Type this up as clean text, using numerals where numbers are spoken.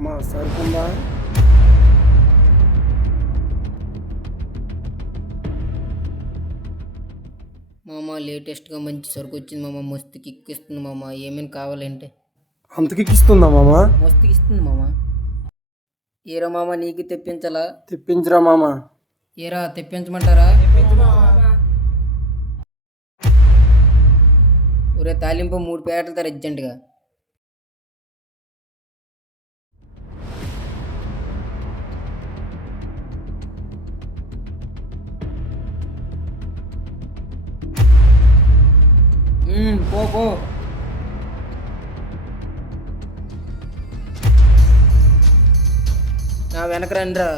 అమ్మా సరుకుందా? మామ లేటెస్ట్గా మంచి సరుకు వచ్చింది మామ. మస్తు కిక్ ఇస్తుంది మామ. ఏమైనా కావాలంటే అంతకి ఇస్తుందా మామ? మస్తు ఇస్తుంది మామ. ఏరా మామ నీకు తెప్పించాలా? తెప్పించరా మామ. ఏరా తెప్పించమంటారా? ఒరే తాలింపు 3 ప్యాకెట్లు తర అర్జెంటుగా. పో పో. నా వెనక రండిరా.